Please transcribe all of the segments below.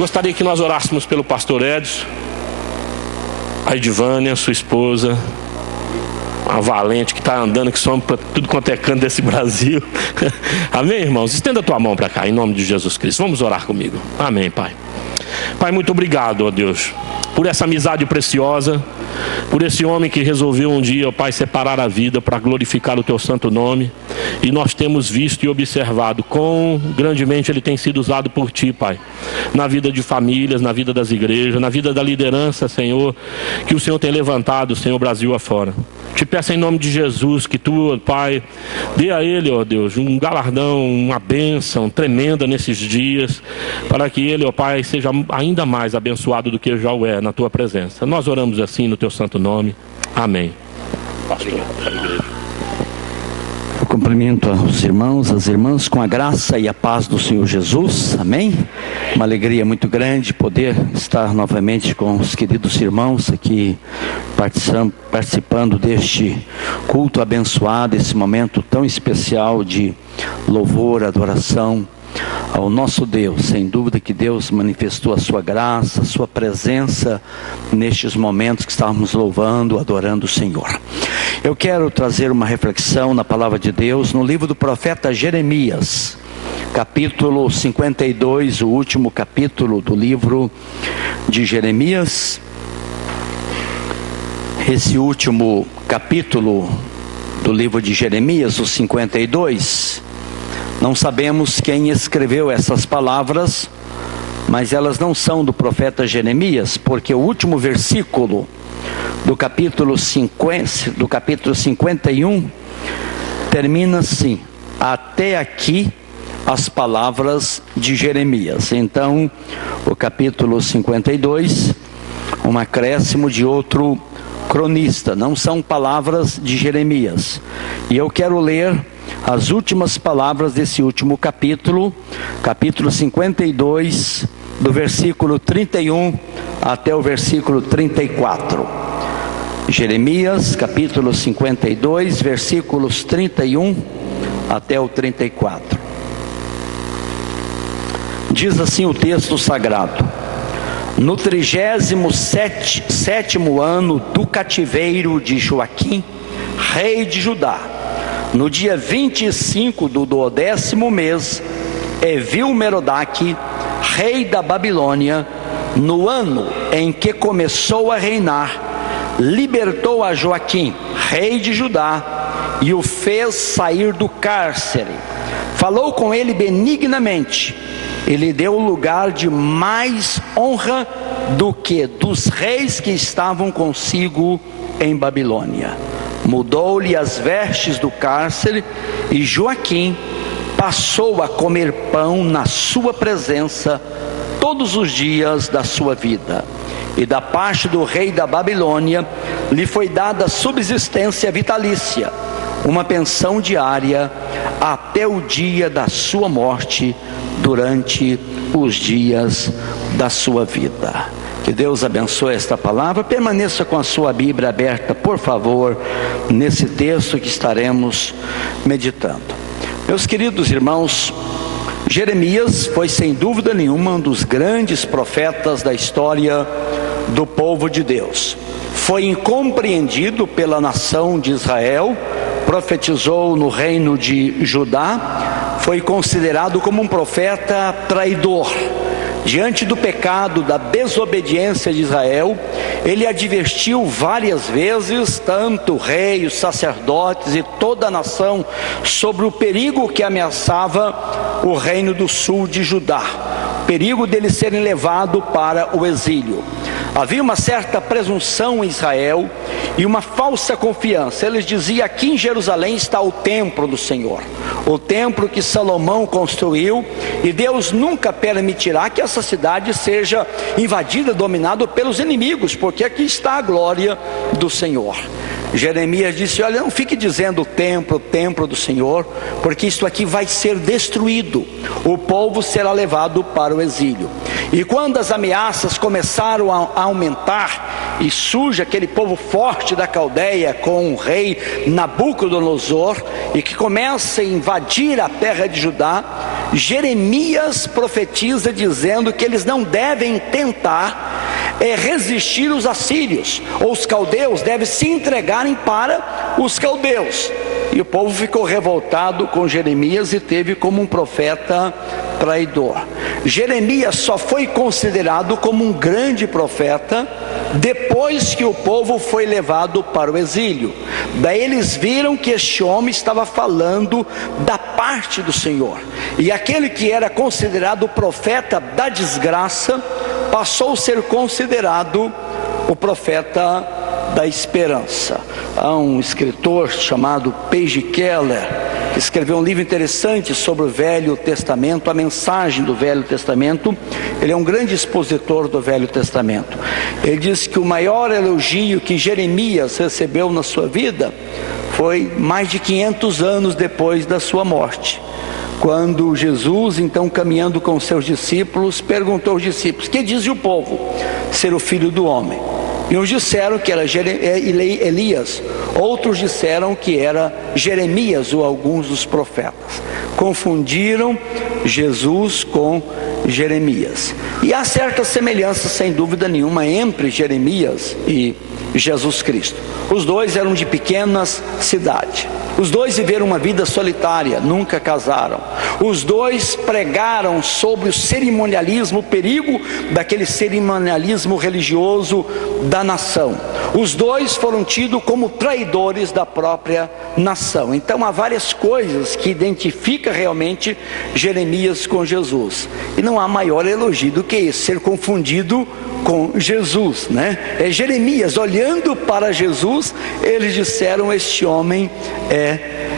Gostaria que nós orássemos pelo pastor Edson, a Edvânia, sua esposa, a Valente, que está andando, que some para tudo quanto é canto desse Brasil. Amém, irmãos? Estenda a tua mão para cá, em nome de Jesus Cristo. Vamos orar comigo. Amém, Pai. Pai, muito obrigado, ó Deus, por essa amizade preciosa, por esse homem que resolveu um dia, ó Pai, separar a vida para glorificar o Teu santo nome. E nós temos visto e observado quão grandemente ele tem sido usado por Ti, Pai, na vida de famílias, na vida das igrejas, na vida da liderança, Senhor, que o Senhor tem levantado, Senhor, Brasil afora. Te peço em nome de Jesus que Tu, ó Pai, dê a ele, ó Deus, um galardão, uma bênção tremenda nesses dias, para que ele, ó Pai, seja ainda mais abençoado do que já o é na Tua presença. Nós oramos assim no Teu santo nome. Amém. Eu cumprimento os irmãos, as irmãs, com a graça e a paz do Senhor Jesus. Amém? Uma alegria muito grande poder estar novamente com os queridos irmãos aqui participando deste culto abençoado, esse momento tão especial de louvor, adoração ao nosso Deus. Sem dúvida que Deus manifestou a sua graça, a sua presença nestes momentos que estávamos louvando, adorando o Senhor. Eu quero trazer uma reflexão na palavra de Deus no livro do profeta Jeremias, capítulo 52, o último capítulo do livro de Jeremias. Esse último capítulo do livro de Jeremias, o 52, não sabemos quem escreveu essas palavras, mas elas não são do profeta Jeremias, porque o último versículo do capítulo 51 termina assim: até aqui as palavras de Jeremias. Então, o capítulo 52, um acréscimo de outro cronista, não são palavras de Jeremias. E eu quero ler as últimas palavras desse último capítulo, capítulo 52, do versículo 31 até o versículo 34. Jeremias, capítulo 52, versículos 31 até o 34. Diz assim o texto sagrado: no 37º ano do cativeiro de Joaquim, rei de Judá, no dia 25 do 12º mês, Evil-Merodach, rei da Babilônia, no ano em que começou a reinar, libertou a Joaquim, rei de Judá, e o fez sair do cárcere. Falou com ele benignamente, e lhe deu lugar de mais honra do que dos reis que estavam consigo em Babilônia. Mudou-lhe as vestes do cárcere, e Joaquim passou a comer pão na sua presença todos os dias da sua vida. E da parte do rei da Babilônia lhe foi dada subsistência vitalícia, uma pensão diária, até o dia da sua morte, durante os dias da sua vida. Que Deus abençoe esta palavra. Permaneça com a sua Bíblia aberta, por favor, nesse texto que estaremos meditando. Meus queridos irmãos, Jeremias foi sem dúvida nenhuma um dos grandes profetas da história do povo de Deus. Foi incompreendido pela nação de Israel, profetizou no reino de Judá, foi considerado como um profeta traidor. Diante do pecado, da desobediência de Israel, ele advertiu várias vezes, tanto o rei, os sacerdotes e toda a nação, sobre o perigo que ameaçava o reino do sul de Judá, o perigo deles serem levados para o exílio. Havia uma certa presunção em Israel e uma falsa confiança. Eles diziam: aqui em Jerusalém está o templo do Senhor, o templo que Salomão construiu, e Deus nunca permitirá que essa cidade seja invadida, dominada pelos inimigos, porque aqui está a glória do Senhor. Jeremias disse: olha, não fique dizendo o templo do Senhor, porque isso aqui vai ser destruído, o povo será levado para o exílio. E quando as ameaças começaram a aumentar, e surge aquele povo forte da Caldeia com o rei Nabucodonosor, e que começa a invadir a terra de Judá, Jeremias profetiza dizendo que eles não devem tentar resistir os assírios, ou os caldeus devem se entregarem para os caldeus. E o povo ficou revoltado com Jeremias e teve como um profeta traidor. Jeremias só foi considerado como um grande profeta depois que o povo foi levado para o exílio. Daí eles viram que este homem estava falando da parte do Senhor, e aquele que era considerado o profeta da desgraça passou a ser considerado o profeta da esperança. Há um escritor chamado P.G. Keller que escreveu um livro interessante sobre o Velho Testamento, a mensagem do Velho Testamento. Ele é um grande expositor do Velho Testamento. Ele diz que o maior elogio que Jeremias recebeu na sua vida foi mais de 500 anos depois da sua morte, quando Jesus, então caminhando com seus discípulos, perguntou aos discípulos: que diz o povo ser o filho do homem? E uns disseram que era Elias, outros disseram que era Jeremias ou alguns dos profetas. Confundiram Jesus com Jeremias. E há certa semelhança, sem dúvida nenhuma, entre Jeremias e Jesus Cristo. Os dois eram de pequenas cidades. Os dois viveram uma vida solitária, nunca casaram. Os dois pregaram sobre o cerimonialismo, o perigo daquele cerimonialismo religioso da nação. Os dois foram tidos como traidores da própria nação. Então há várias coisas que identificam realmente Jeremias com Jesus. E não há maior elogio do que isso, ser confundido com Jesus, né? É Jeremias olhando para Jesus, eles disseram: este homem é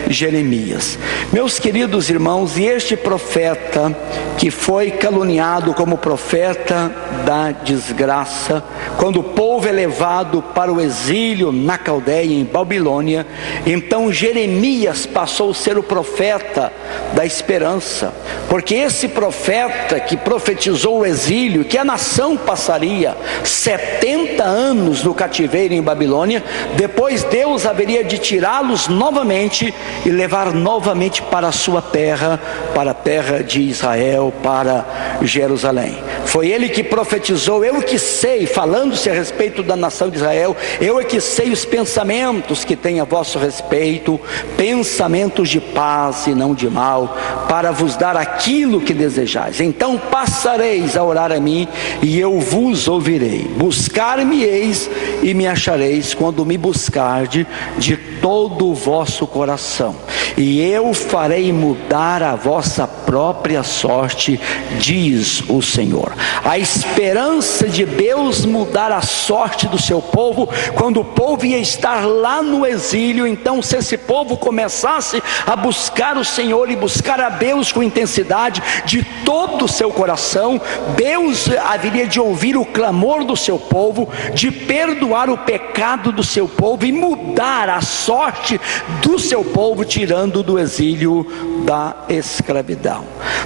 Jeremias. Meus queridos irmãos, e este profeta que foi caluniado como profeta da desgraça, quando o povo é levado para o exílio na Caldeia, em Babilônia, então Jeremias passou a ser o profeta da esperança, porque esse profeta que profetizou o exílio, que a nação passaria 70 anos no cativeiro em Babilônia, depois Deus haveria de tirá-los novamente e levar novamente para a sua terra, para a terra de Israel, para Jerusalém. Foi ele que profetizou: eu que sei, falando-se a respeito da nação de Israel, eu é que sei os pensamentos que tenho a vosso respeito, pensamentos de paz e não de mal, para vos dar aquilo que desejais. Então passareis a orar a mim e eu vos ouvirei. Buscar-me-eis e me achareis, quando me buscardes de todo o vosso coração, e eu farei mudar a vossa própria sorte, diz o Senhor. A esperança de Deus mudar a sorte do seu povo, quando o povo ia estar lá no exílio. Então, se esse povo começasse a buscar o Senhor e buscar a Deus com intensidade de todo o seu coração, Deus haveria de ouvir o clamor do seu povo, de perdoar o pecado do seu povo e mudar a sorte do seu povo, tirando do exílio da escravidão.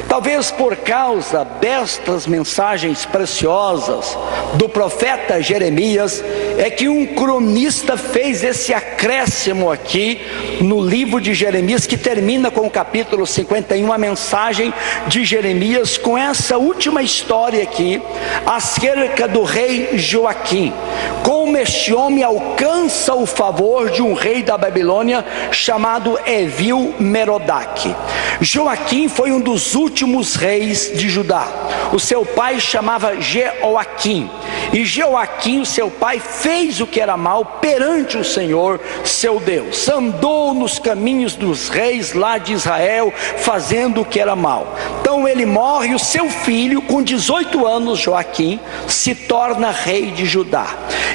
Talvez por causa destas mensagens preciosas do profeta Jeremias, é que um cronista fez esse acréscimo aqui no livro de Jeremias, que termina com o capítulo 51, a mensagem de Jeremias, com essa última história aqui, acerca do rei Joaquim. Como este homem alcança o favor de um rei da Babilônia chamado Evil-Merodach. Joaquim foi um dos últimos reis de Judá. O seu pai chamava Jeoaquim, e Jeoaquim, o seu pai, fez o que era mal perante o Senhor seu Deus, andou nos caminhos dos reis lá de Israel, fazendo o que era mal. Então ele morre, o seu filho, com 18 anos, Joaquim, se torna rei de Judá.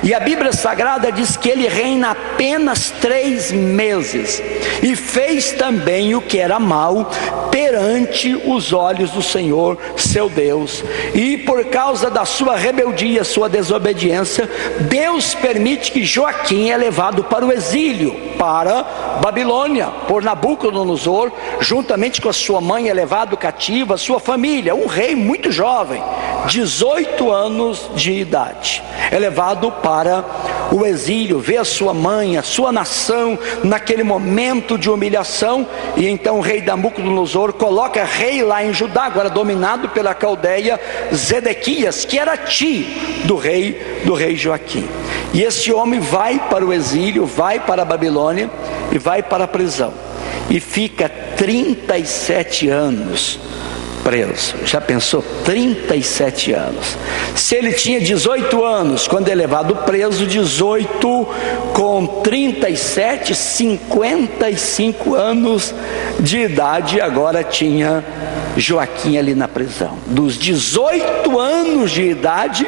E a Bíblia Sagrada diz que ele reina apenas 3 meses, e fez também o que era mal perante os olhos do Senhor, seu Deus. E por causa da sua rebeldia, sua desobediência, Deus permite que Joaquim é levado para o exílio, para Babilônia, por Nabucodonosor, juntamente com a sua mãe, é levado cativo, a sua família, um rei muito jovem, 18 anos de idade, é levado para o exílio, vê a sua mãe, a sua nação, naquele momento de humilhação, e então o rei Nabucodonosor coloca rei lá em Judá, agora dominado pela Caldeia, Zedequias, que era tio do rei Joaquim. E esse homem vai para o exílio, vai para a Babilônia e vai para a prisão, e fica 37 anos preso. Já pensou? 37 anos. Se ele tinha 18 anos quando é levado preso, 18 com 37, 55 anos de idade, agora tinha Joaquim ali na prisão. Dos 18 anos de idade,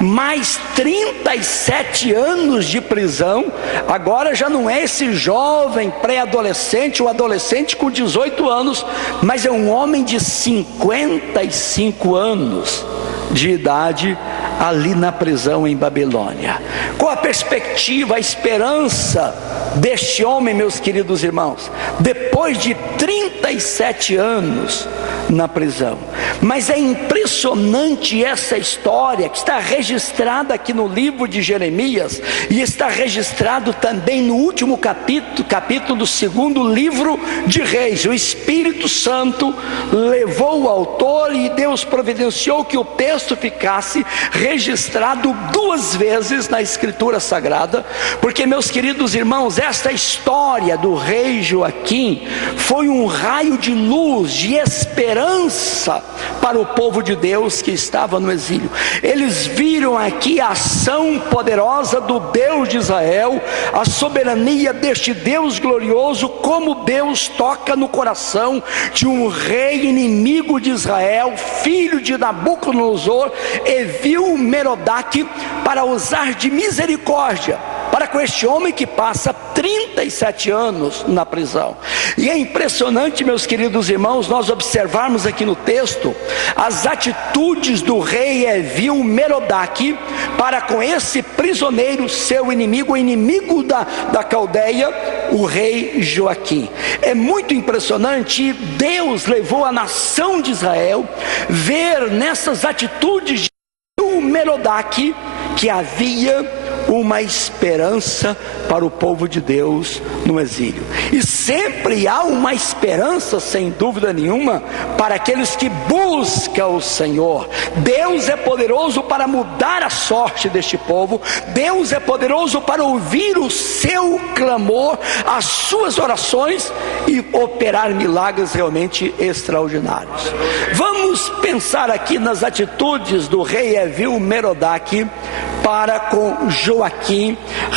mais 37 anos de prisão, agora já não é esse jovem pré-adolescente ou adolescente com 18 anos, mas é um homem de 55 anos de idade ali na prisão em Babilônia. Qual a perspectiva, a esperança deste homem, meus queridos irmãos, depois de 37 anos na prisão? Mas é impressionante essa história que está registrada aqui no livro de Jeremias, e está registrado também no último capítulo do 2º livro de Reis. O Espírito Santo levou o autor, e Deus providenciou que o texto ficasse registrado 2 vezes na Escritura Sagrada, porque, meus queridos irmãos, esta história do rei Joaquim foi um raio de luz, de esperança para o povo de Deus que estava no exílio. Eles viram aqui a ação poderosa do Deus de Israel, a soberania deste Deus glorioso, como Deus toca no coração de um rei inimigo de Israel, filho de Nabucodonosor, Evil-Merodach, para usar de misericórdia para com este homem que passa 37 anos na prisão. E é impressionante, meus queridos irmãos, nós observarmos aqui no texto as atitudes do rei Evil-Merodach para com esse prisioneiro, seu inimigo, o inimigo da Caldeia, o rei Joaquim. É muito impressionante. Deus levou a nação de Israel ver nessas atitudes de Evil-Merodach que havia uma esperança para o povo de Deus no exílio. E sempre há uma esperança, sem dúvida nenhuma, para aqueles que buscam o Senhor. Deus é poderoso para mudar a sorte deste povo. Deus é poderoso para ouvir o seu clamor, as suas orações, e operar milagres realmente extraordinários. Vamos pensar aqui nas atitudes do rei Evil-Merodach para com Joaquim,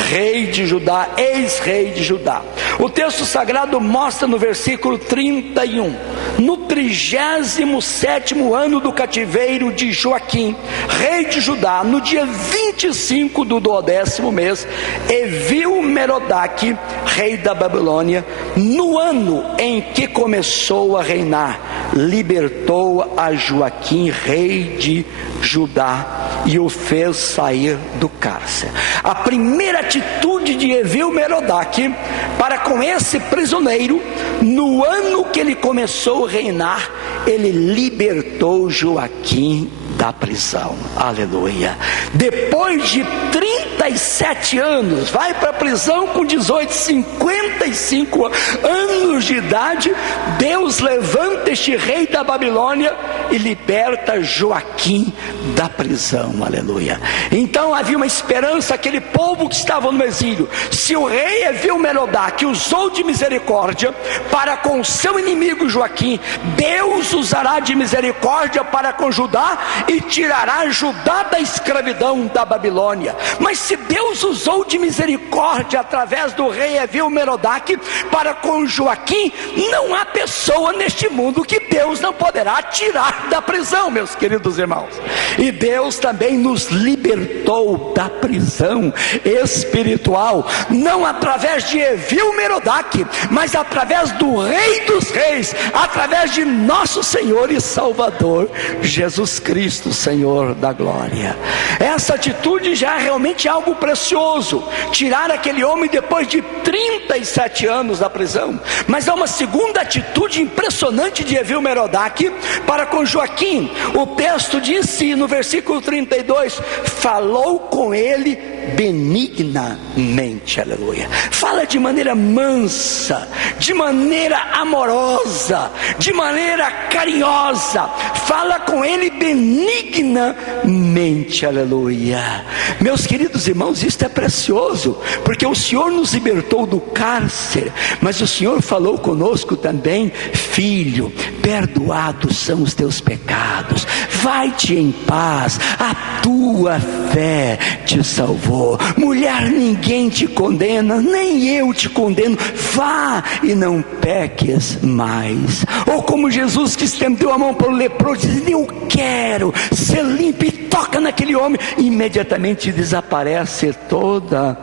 rei de Judá, ex-rei de Judá. O texto sagrado mostra no versículo 31, no 37º ano do cativeiro de Joaquim, rei de Judá, no dia 25 do 12º mês, Evil-Merodach, rei da Babilônia, no ano em que começou a reinar, libertou a Joaquim, rei de Judá, e o fez sair do cárcere. A primeira atitude de Evil-Merodach para com esse prisioneiro, no ano que ele começou a reinar, ele libertou Joaquim da prisão. Aleluia. Depois de 37 anos, vai para a prisão com 18, 55 anos de idade, Deus levanta este rei da Babilônia e liberta Joaquim da prisão. Aleluia. Então havia uma esperança, aquele povo que estava no exílio. Se o rei Evil-Merodach usou de misericórdia para com o seu inimigo Joaquim, Deus usará de misericórdia para com Judá e tirará Judá da escravidão da Babilônia. Mas se Deus usou de misericórdia através do rei Evil-Merodach para com Joaquim, não há pessoa neste mundo que Deus não poderá tirar da prisão, meus queridos irmãos. E Deus também nos libertou da prisão espiritual, não através de Evil-Merodach, mas através do Rei dos Reis, através de nosso Senhor e Salvador Jesus Cristo, Senhor da glória. Essa atitude já é realmente algo precioso, tirar aquele homem depois de 37 anos da prisão. Mas há uma segunda atitude impressionante de Evil-Merodach para com Joaquim. O texto disse no versículo 32: falou com ele benignamente, aleluia. Fala de maneira mansa, de maneira amorosa, de maneira carinhosa, fala com ele benignamente, aleluia. Meus queridos irmãos, isto é precioso, porque o Senhor nos libertou do cárcere, mas o Senhor falou conosco também: filho, perdoados são os teus pecados, vai-te em paz, a tua fé te salvou. Mulher, ninguém te condena, nem eu te condeno, vá e não peques mais. Ou como Jesus que estendeu a mão para o leproso, diz: eu quero ser limpo, e toca naquele homem, e imediatamente desaparece toda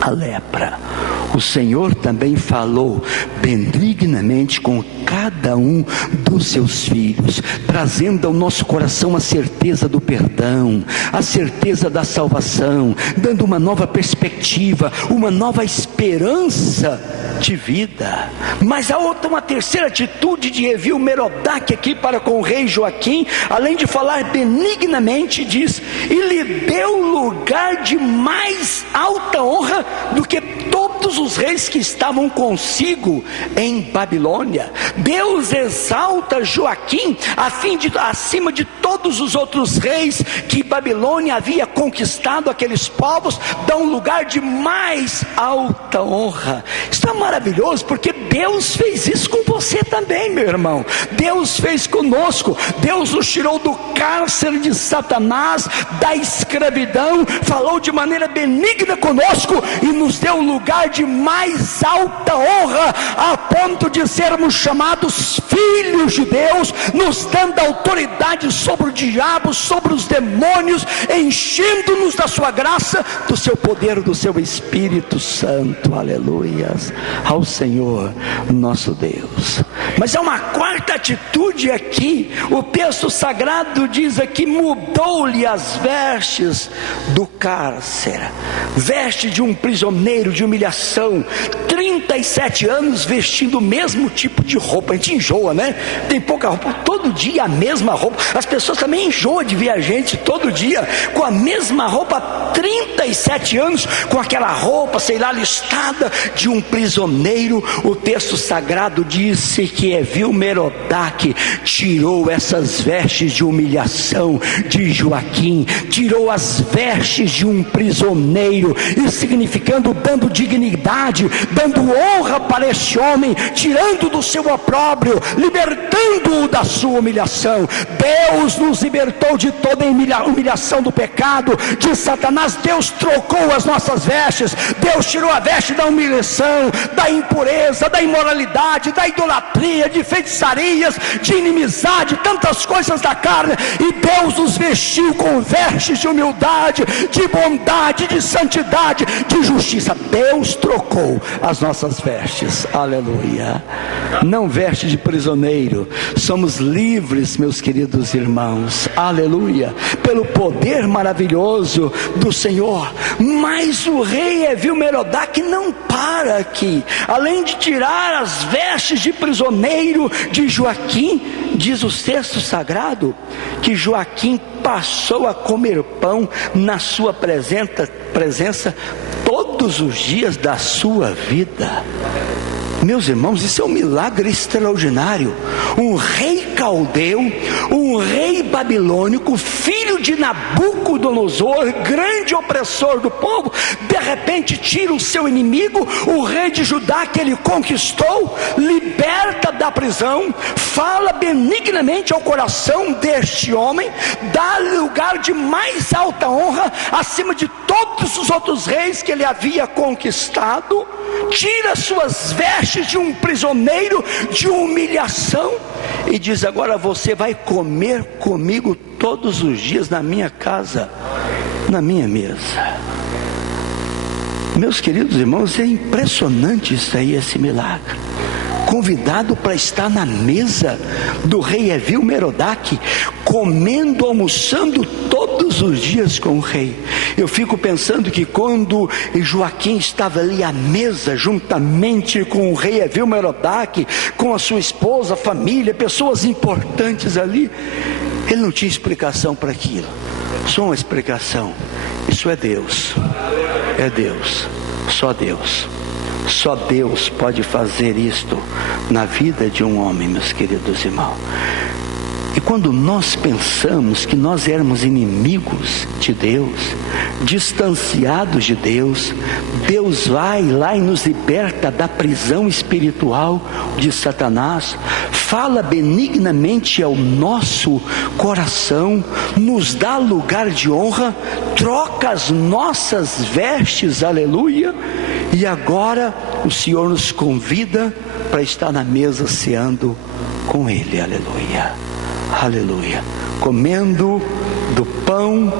a lepra. O Senhor também falou benignamente com cada um dos seus filhos, trazendo ao nosso coração a certeza do perdão, a certeza da salvação, dando uma nova perspectiva, uma nova esperança de vida. Mas há uma terceira atitude de Evil-Merodach aqui para com o rei Joaquim. Além de falar benignamente, diz: e lhe deu lugar de mais alta honra do que todos os reis que estavam consigo em Babilônia. Deus exalta Joaquim acima de todos os outros reis que Babilônia havia conquistado. Aqueles povos dão um lugar de mais alta honra. Está maravilhoso, porque Deus fez isso com você também, meu irmão. Deus fez conosco. Deus nos tirou do cárcere de Satanás, da escravidão, falou de maneira benigna conosco e nos deu um lugar de mais alta honra, a ponto de sermos chamados filhos de Deus, nos dando autoridade sobre o diabo, sobre os demônios, enchendo-nos da sua graça, do seu poder, do seu Espírito Santo. Aleluias ao Senhor nosso Deus. Mas há uma quarta atitude aqui. O texto sagrado diz aqui: mudou-lhe as vestes do cárcere, veste de um prisioneiro, de humilhação. 37 anos vestindo o mesmo tipo de roupa. A gente enjoa, né? Tem pouca roupa, todo dia a mesma roupa. As pessoas também enjoam de ver a gente todo dia com a mesma roupa. 37 anos com aquela roupa, sei lá, listada de um prisioneiro. O texto sagrado disse que Evil-Merodach tirou essas vestes de humilhação de Joaquim, tirou as vestes de um prisioneiro, e significando, dando dignidade, dando honra para esse homem, tirando do seu opróbrio, libertando-o da sua humilhação. Deus nos libertou de toda a humilhação do pecado, de Satanás. Deus trocou as nossas vestes. Deus tirou a veste da humilhação, da impureza, da imoralidade, da idolatria, de feitiçarias, de inimizade, tantas coisas da carne, e Deus nos vestiu com vestes de humildade, de bondade, de santidade, de justiça. Deus trocou as nossas vestes, aleluia. Não veste de prisioneiro, somos livres, meus queridos irmãos, aleluia, pelo poder maravilhoso do Senhor. Mas o rei Evil-Merodach não para aqui. Além de tirar as vestes de prisioneiro de Joaquim, diz o texto sagrado que Joaquim passou a comer pão na sua presença todos os dias da sua vida. Meus irmãos, isso é um milagre extraordinário. Um rei caldeu, um rei babilônico, filho de Nabucodonosor, grande opressor do povo, de repente tira o seu inimigo, o rei de Judá que ele conquistou, liberta da prisão, fala benignamente ao coração deste homem, dá lugar de mais alta honra acima de todos os outros reis que ele havia conquistado, tira suas vestes de um prisioneiro, de humilhação, e diz: agora você vai comer comigo todos os dias na minha casa, na minha mesa. Meus queridos irmãos, é impressionante isso aí, esse milagre. Convidado para estar na mesa do rei Evil-Merodach, comendo, almoçando todos os dias com o rei. Eu fico pensando que quando Joaquim estava ali à mesa, juntamente com o rei Evil-Merodach, com a sua esposa, família, pessoas importantes ali, ele não tinha explicação para aquilo. Só uma explicação: isso é Deus. É Deus, só Deus. Só Deus pode fazer isto na vida de um homem, meus queridos irmãos. E quando nós pensamos que nós éramos inimigos de Deus, distanciados de Deus, Deus vai lá e nos liberta da prisão espiritual de Satanás, fala benignamente ao nosso coração, nos dá lugar de honra, troca as nossas vestes, aleluia, e agora o Senhor nos convida para estar na mesa ceando com Ele, aleluia. Aleluia, comendo do pão,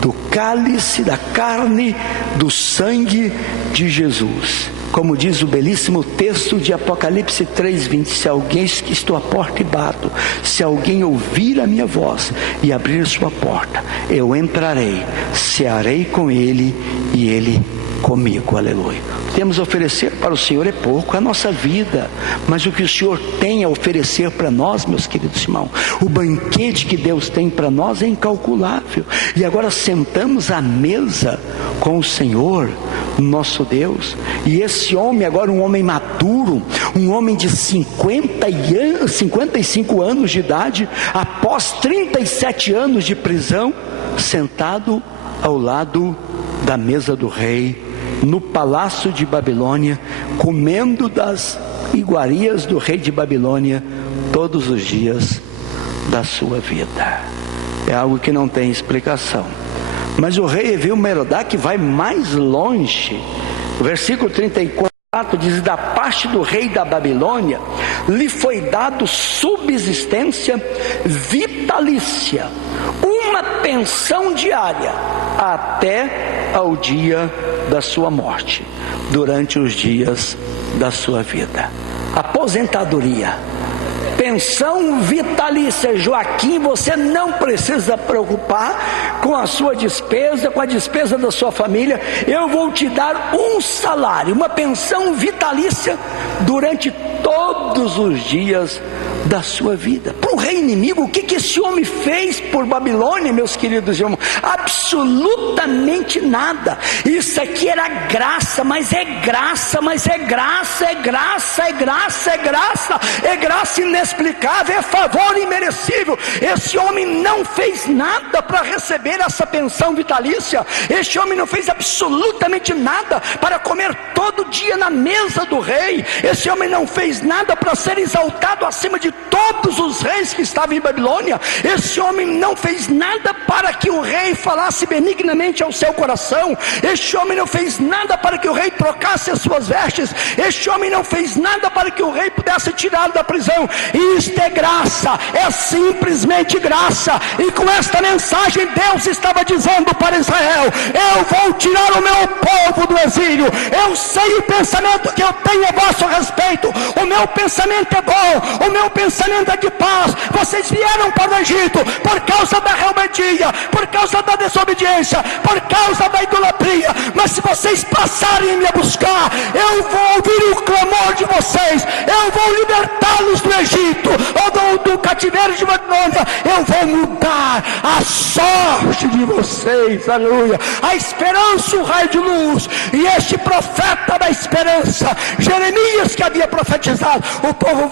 do cálice, da carne, do sangue de Jesus. Como diz o belíssimo texto de Apocalipse 3:20, se alguém, estou à porta e bato, se alguém ouvir a minha voz e abrir sua porta, eu entrarei, cearei com ele e ele comigo, aleluia. Temos a oferecer para o Senhor é pouco, a nossa vida, mas o que o Senhor tem a oferecer para nós, meus queridos irmãos, o banquete que Deus tem para nós é incalculável. E agora sentamos à mesa com o Senhor, nosso Deus, e esse homem agora, um homem maduro, um homem de 55 anos de idade, após 37 anos de prisão, sentado ao lado da mesa do rei, no palácio de Babilônia, comendo das iguarias do rei de Babilônia todos os dias da sua vida. É algo que não tem explicação. Mas o rei Evil-Merodach vai mais longe. O versículo 34 diz: da parte do rei da Babilônia lhe foi dado subsistência vitalícia, uma pensão diária, até ao dia da sua morte, durante os dias da sua vida. Aposentadoria, pensão vitalícia. Joaquim, você não precisa preocupar com a sua despesa, com a despesa da sua família. Eu vou te dar um salário, uma pensão vitalícia durante todos os dias da sua vida. Para o rei inimigo, o que esse homem fez por Babilônia, meus queridos irmãos? Absolutamente nada. Isso aqui era graça, mas é graça, mas é graça, é graça, é graça, é graça, é graça inexplicável, é favor imerecível. Esse homem não fez nada para receber essa pensão vitalícia. Este homem não fez absolutamente nada para comer todo dia na mesa do rei. Esse homem não fez nada para ser exaltado acima de todos os reis que estavam em Babilônia. Esse homem não fez nada para que o rei falasse benignamente ao seu coração. Este homem não fez nada para que o rei trocasse as suas vestes. Este homem não fez nada para que o rei pudesse tirá-lo da prisão. Isto é graça, é simplesmente graça. E com esta mensagem Deus estava dizendo para Israel: eu vou tirar o meu povo do exílio. Eu sei o pensamento que eu tenho a vosso respeito. O meu pensamento é bom, o meu pensamento é de paz. Vocês vieram para o Egito por causa da rebeldia, por causa da desobediência, por causa da idolatria. Mas se vocês passarem a me buscar, eu vou ouvir o clamor de vocês. Eu vou libertá-los do Egito, ou do cativeiro cativeiro de Babilônia, eu vou mudar a sorte de vocês, aleluia. A esperança, o raio de luz, e este profeta da esperança, Jeremias, que havia profetizado, o povo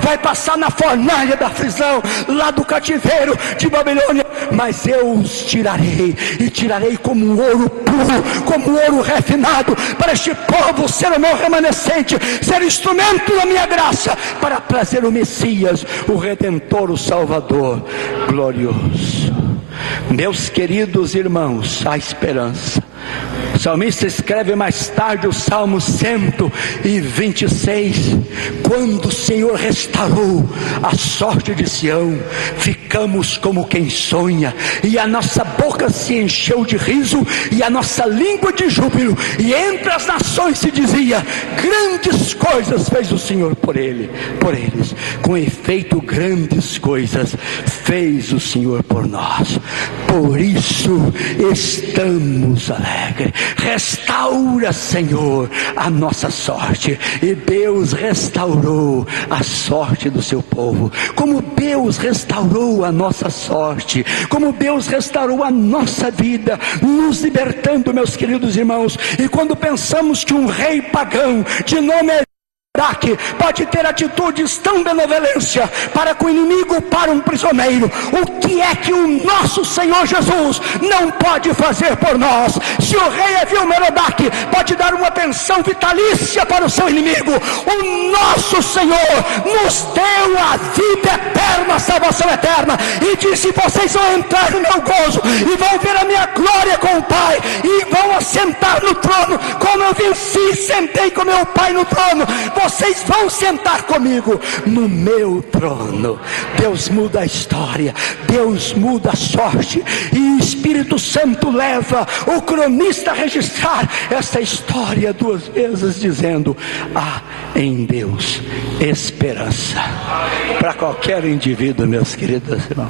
vai passar na fornalha da aflição, lá do cativeiro de Babilônia, mas eu os tirarei, e tirarei como um ouro puro, como um ouro refinado, para este povo ser o meu remanescente, ser instrumento da minha graça, para trazer o Messias, o Redentor, o Salvador glorioso. Meus queridos irmãos, a esperança. O salmista escreve mais tarde o Salmo 126, quando o Senhor restaurou a sorte de Sião, ficamos como quem sonha, e a nossa boca se encheu de riso, e a nossa língua de júbilo, e entre as nações se dizia, grandes coisas fez o Senhor por eles. Com efeito, grandes coisas fez o Senhor por nós, por isso estamos alegres. Restaura, Senhor, a nossa sorte. E Deus restaurou a sorte do seu povo. Como Deus restaurou a nossa sorte, como Deus restaurou a nossa vida, nos libertando, meus queridos irmãos. E quando pensamos que um rei pagão de nome pode ter atitudes tão benevolência para com o inimigo, para um prisioneiro, o que é que o nosso Senhor Jesus não pode fazer por nós? Se o rei Evil-Merodach pode dar uma pensão vitalícia para o seu inimigo, o nosso Senhor nos deu a vida eterna, a salvação eterna, e disse, vocês vão entrar no meu gozo, e vão ver a minha glória com o Pai, e vão assentar no trono, como eu venci, sentei com meu Pai no trono, vocês vão sentar comigo no meu trono. Deus muda a história, Deus muda a sorte, e o Espírito Santo leva o cronista a registrar essa história 2 vezes, dizendo, há em Deus esperança para qualquer indivíduo, meus queridos irmãos,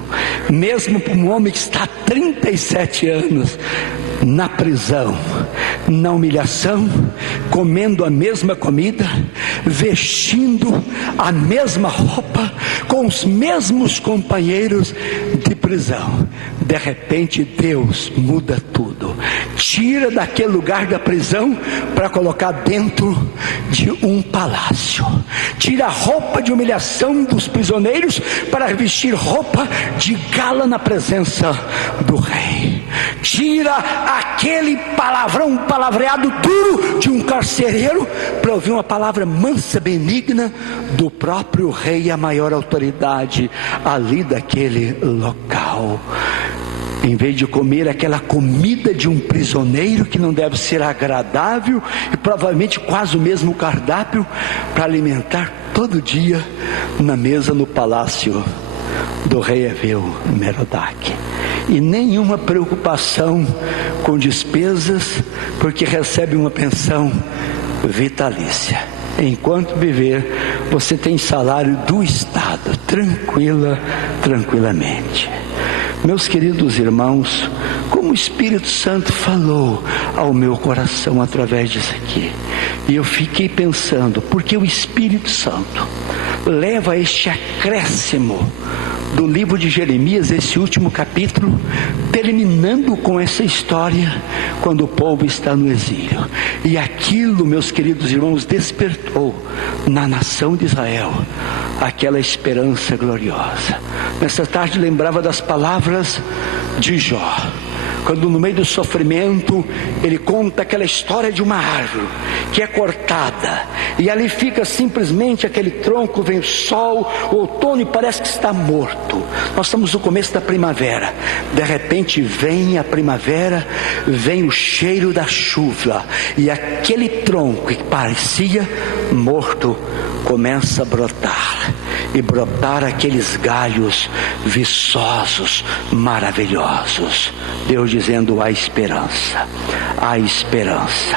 mesmo para um homem que está há 37 anos na prisão, na humilhação, comendo a mesma comida, vestindo a mesma roupa, com os mesmos companheiros de prisão. De repente Deus muda tudo, tira daquele lugar da prisão para colocar dentro de um palácio, tira a roupa de humilhação dos prisioneiros para vestir roupa de gala na presença do rei, tira aquele palavrão, palavreado duro de um carcereiro para ouvir uma palavra mansa, benigna do próprio rei, a maior autoridade ali daquele local. Em vez de comer aquela comida de um prisioneiro, que não deve ser agradável, e provavelmente quase o mesmo cardápio para alimentar todo dia na mesa no palácio do rei Evil-Merodach. E nenhuma preocupação com despesas, porque recebe uma pensão vitalícia. Enquanto viver, você tem salário do Estado, tranquilamente. Meus queridos irmãos, como o Espírito Santo falou ao meu coração através disso aqui, e eu fiquei pensando, porque o Espírito Santo leva este acréscimo do livro de Jeremias, esse último capítulo, terminando com essa história, quando o povo está no exílio, e aquilo, meus queridos irmãos, despertou na nação de Israel aquela esperança gloriosa. Nessa tarde lembrava das palavras de Jó, quando no meio do sofrimento ele conta aquela história de uma árvore que é cortada, e ali fica simplesmente aquele tronco, vem o sol, o outono, e parece que está morto. Nós estamos no começo da primavera, de repente vem a primavera, vem o cheiro da chuva, e aquele tronco que parecia morto começa a brotar, e brotar aqueles galhos viçosos, maravilhosos. Deus dizendo, há esperança, há esperança,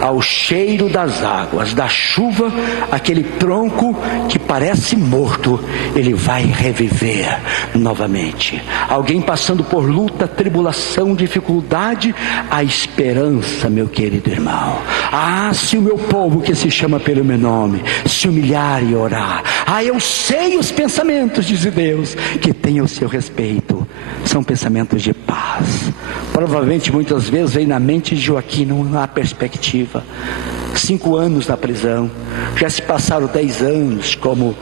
ao cheiro das águas, da chuva, aquele tronco que parece morto, ele vai reviver novamente. Alguém passando por luta, tribulação, dificuldade, a esperança, meu querido irmão. Ah, se o meu povo que se chama pelo meu nome se humilhar e orar, eu sei os pensamentos, diz Deus, que tem ao seu respeito, são pensamentos de paz. Provavelmente muitas vezes vem na mente de Joaquim, não há perspectiva. 5 anos na prisão, já se passaram 10 anos como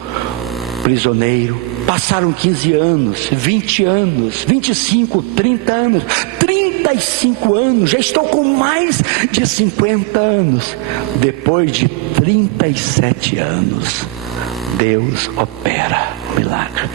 prisioneiro, passaram 15 anos, 20 anos, 25, 30 anos, 35 anos, já estou com mais de 50 anos. Depois de 37 anos, Deus opera o milagre.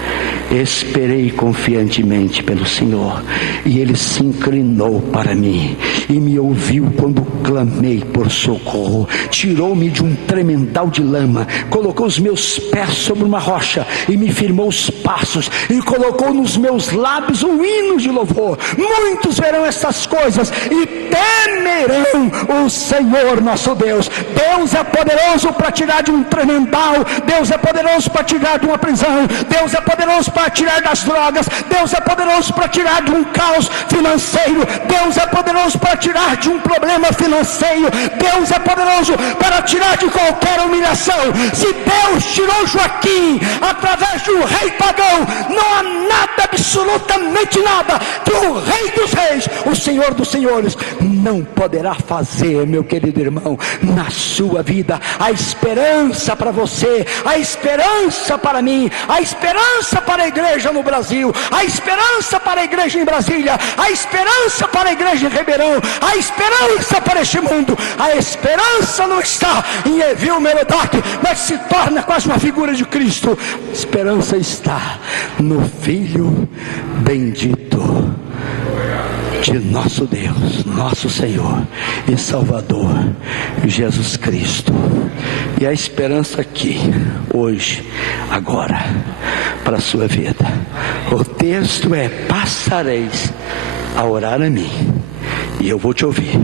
Esperei confiantemente pelo Senhor, e Ele se inclinou para mim e me ouviu quando clamei por socorro. Tirou-me de um tremendal de lama, colocou os meus pés sobre uma rocha e me firmou os passos, e colocou nos meus lábios um hino de louvor. Muitos verão essas coisas e temerão o Senhor nosso Deus. Deus é poderoso para tirar de um tremendal, Deus é poderoso para tirar de uma prisão, Deus é poderoso para tirar das drogas, Deus é poderoso para tirar de um caos financeiro, Deus é poderoso para tirar de um problema financeiro, Deus é poderoso para tirar de qualquer humilhação. Se Deus tirou Joaquim através de um rei pagão, não há nada, absolutamente nada, que o Rei dos Reis, o Senhor dos Senhores, não poderá fazer, meu querido irmão, na sua vida. A esperança para você, a esperança para mim, a esperança para a igreja no Brasil, a esperança para a igreja em Brasília, a esperança para a igreja em Ribeirão, a esperança para este mundo. A esperança não está em Evil-Merodach, mas se torna quase uma figura de Cristo. A esperança está no Filho bendito de nosso Deus, nosso Senhor e Salvador, Jesus Cristo. E a esperança aqui, hoje, agora, para a sua vida. O texto é: passareis a orar a mim, e eu vou te ouvir.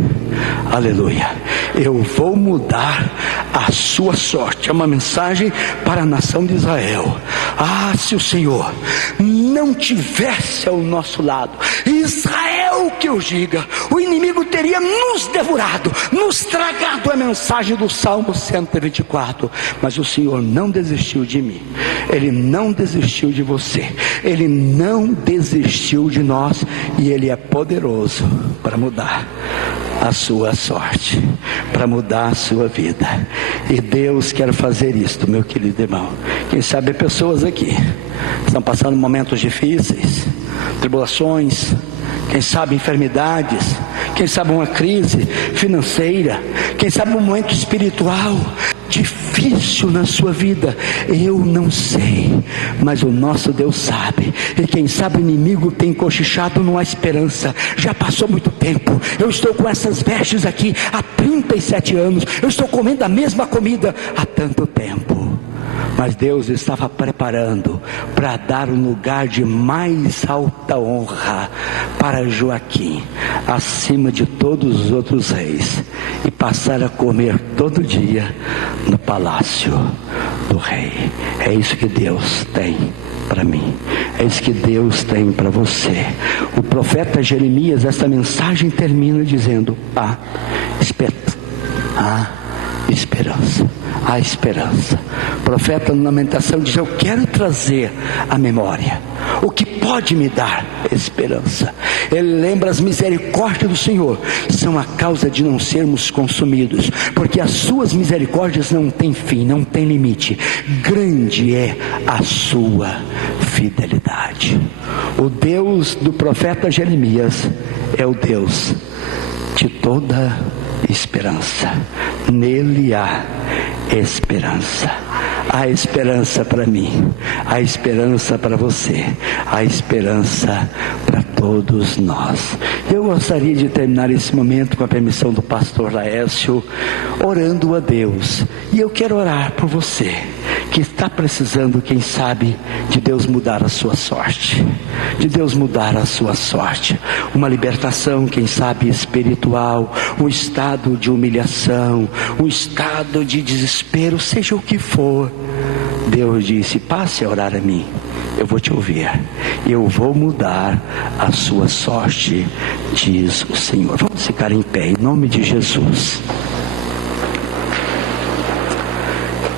Aleluia. Eu vou mudar a sua sorte. É uma mensagem para a nação de Israel. Ah, se o Senhor não tivesse ao nosso lado, Israel que eu diga, o inimigo teria nos devorado, nos tragado. A mensagem do Salmo 124. Mas o Senhor não desistiu de mim, Ele não desistiu de você, Ele não desistiu de nós, e Ele é poderoso para mudar a sua sorte, para mudar a sua vida. E Deus quer fazer isto, meu querido irmão. Quem sabe pessoas aqui estão passando momentos difíceis, tribulações, quem sabe enfermidades, quem sabe uma crise financeira, quem sabe um momento espiritual difícil na sua vida. Eu não sei, mas o nosso Deus sabe. E quem sabe o inimigo tem cochichado, não há esperança, já passou muito tempo. Eu estou com essas vestes aqui há 37 anos, eu estou comendo a mesma comida há tanto tempo. Mas Deus estava preparando para dar um lugar de mais alta honra para Joaquim, acima de todos os outros reis, e passar a comer todo dia no palácio do rei. É isso que Deus tem para mim, é isso que Deus tem para você. O profeta Jeremias, essa mensagem termina dizendo: esperança. A esperança. O profeta na Lamentação diz: eu quero trazer à memória o que pode me dar esperança. Ele lembra: as misericórdias do Senhor são a causa de não sermos consumidos, porque as suas misericórdias não têm fim, não têm limite. Grande é a sua fidelidade. O Deus do profeta Jeremias é o Deus de toda esperança. Nele há esperança. Há esperança para mim, há esperança para você, há esperança para todos nós. Eu gostaria de terminar esse momento, com a permissão do pastor Laércio, orando a Deus. E eu quero orar por você que está precisando, quem sabe, de Deus mudar a sua sorte, de Deus mudar a sua sorte, uma libertação, quem sabe, espiritual, um estado de humilhação, um estado de desespero, seja o que for. Deus disse: passe a orar a mim, eu vou te ouvir, eu vou mudar a sua sorte, diz o Senhor. Vamos ficar em pé, em nome de Jesus.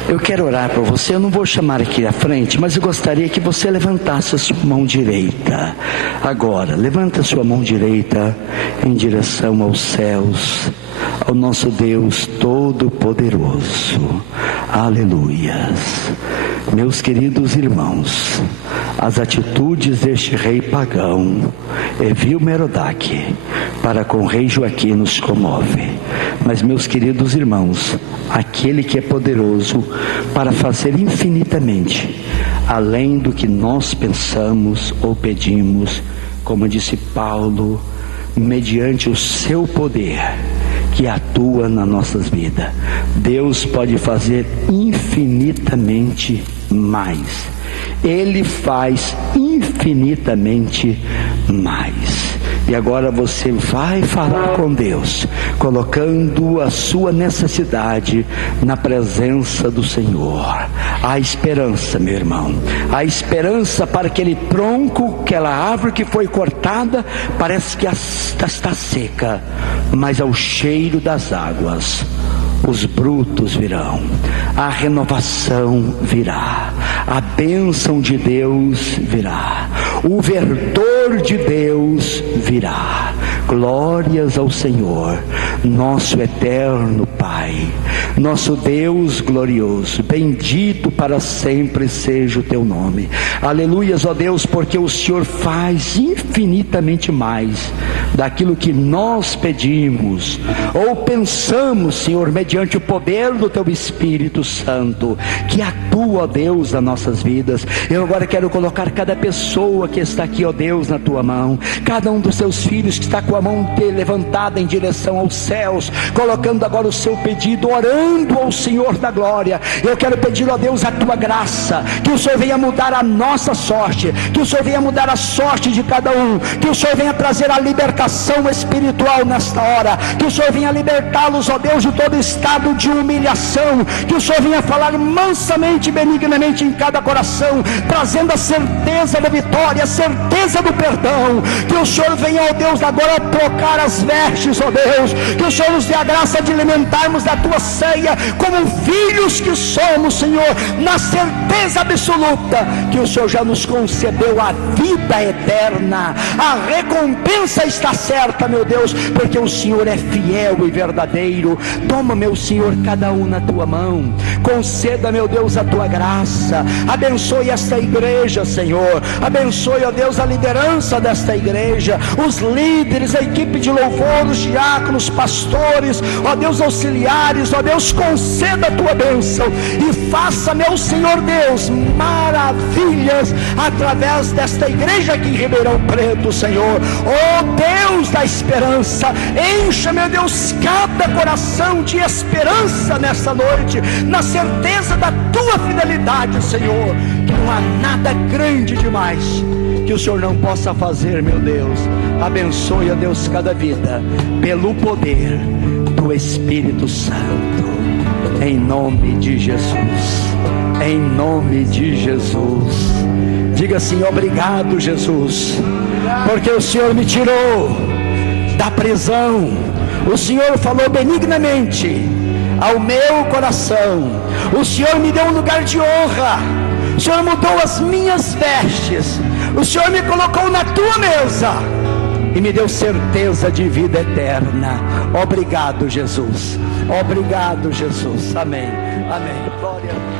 Eu quero orar por você. Eu não vou chamar aqui à frente, mas eu gostaria que você levantasse a sua mão direita. Agora, levanta a sua mão direita em direção aos céus, ao nosso Deus Todo-Poderoso. Aleluias. Meus queridos irmãos, as atitudes deste rei pagão, Evil-Merodach, para com o rei Joaquim nos comove. Mas, meus queridos irmãos, aquele que é poderoso para fazer infinitamente além do que nós pensamos ou pedimos, como disse Paulo, mediante o seu poder que atua nas nossas vidas, Deus pode fazer infinitamente mais. Ele faz infinitamente mais. E agora você vai falar com Deus, colocando a sua necessidade na presença do Senhor. Há esperança, meu irmão. Há esperança para aquele tronco, aquela árvore que foi cortada, parece que está seca, mas ao cheiro das águas os brutos virão, a renovação virá, a bênção de Deus virá, o verdor de Deus virá. Glórias ao Senhor, nosso eterno Pai, nosso Deus glorioso, bendito para sempre seja o teu nome. Aleluias, ó Deus, porque o Senhor faz infinitamente mais daquilo que nós pedimos ou pensamos, Senhor, mediante o poder do teu Espírito Santo, que atua, ó Deus, nas nossas vidas. Eu agora quero colocar cada pessoa que está aqui, ó Deus, na tua mão, cada um dos teus filhos que está com a mão levantada em direção aos céus, colocando agora o seu pedido, orando ao Senhor da glória. Eu quero pedir, ó Deus, a tua graça, que o Senhor venha mudar a nossa sorte, que o Senhor venha mudar a sorte de cada um, que o Senhor venha trazer a libertação espiritual nesta hora, que o Senhor venha libertá-los, ó Deus, de todo estado de humilhação, que o Senhor venha falar mansamente e benignamente em cada coração, trazendo a certeza da vitória, a certeza do perdão. Que o Senhor venha, ó Deus, agora trocar as vestes, ó Deus, que o Senhor nos dê a graça de alimentarmos da tua ceia como filhos que somos, Senhor, na certeza absoluta que o Senhor já nos concedeu a vida eterna. A recompensa está certa, meu Deus, porque o Senhor é fiel e verdadeiro. Toma, meu Senhor, cada um na tua mão, conceda, meu Deus, a tua graça, abençoe esta igreja, Senhor, abençoe, ó Deus, a liderança desta igreja, os líderes, a equipe de louvor, os diáconos, pastores, ó Deus, auxiliares, ó Deus, conceda a tua bênção e faça, meu Senhor Deus, maravilhas através desta igreja aqui em Ribeirão Preto, Senhor. Ó Deus da esperança, encha, meu Deus, cada coração de esperança nesta noite, na certeza da tua fidelidade, Senhor, que não há nada grande demais que o Senhor não possa fazer, meu Deus. Abençoe, ó Deus, cada vida pelo poder do Espírito Santo, em nome de Jesus, em nome de Jesus. Diga assim: obrigado, Jesus, porque o Senhor me tirou da prisão, o Senhor falou benignamente ao meu coração, o Senhor me deu um lugar de honra, o Senhor mudou as minhas vestes, o Senhor me colocou na tua mesa e me deu certeza de vida eterna. Obrigado, Jesus, obrigado, Jesus. Amém, amém. Glória a Deus.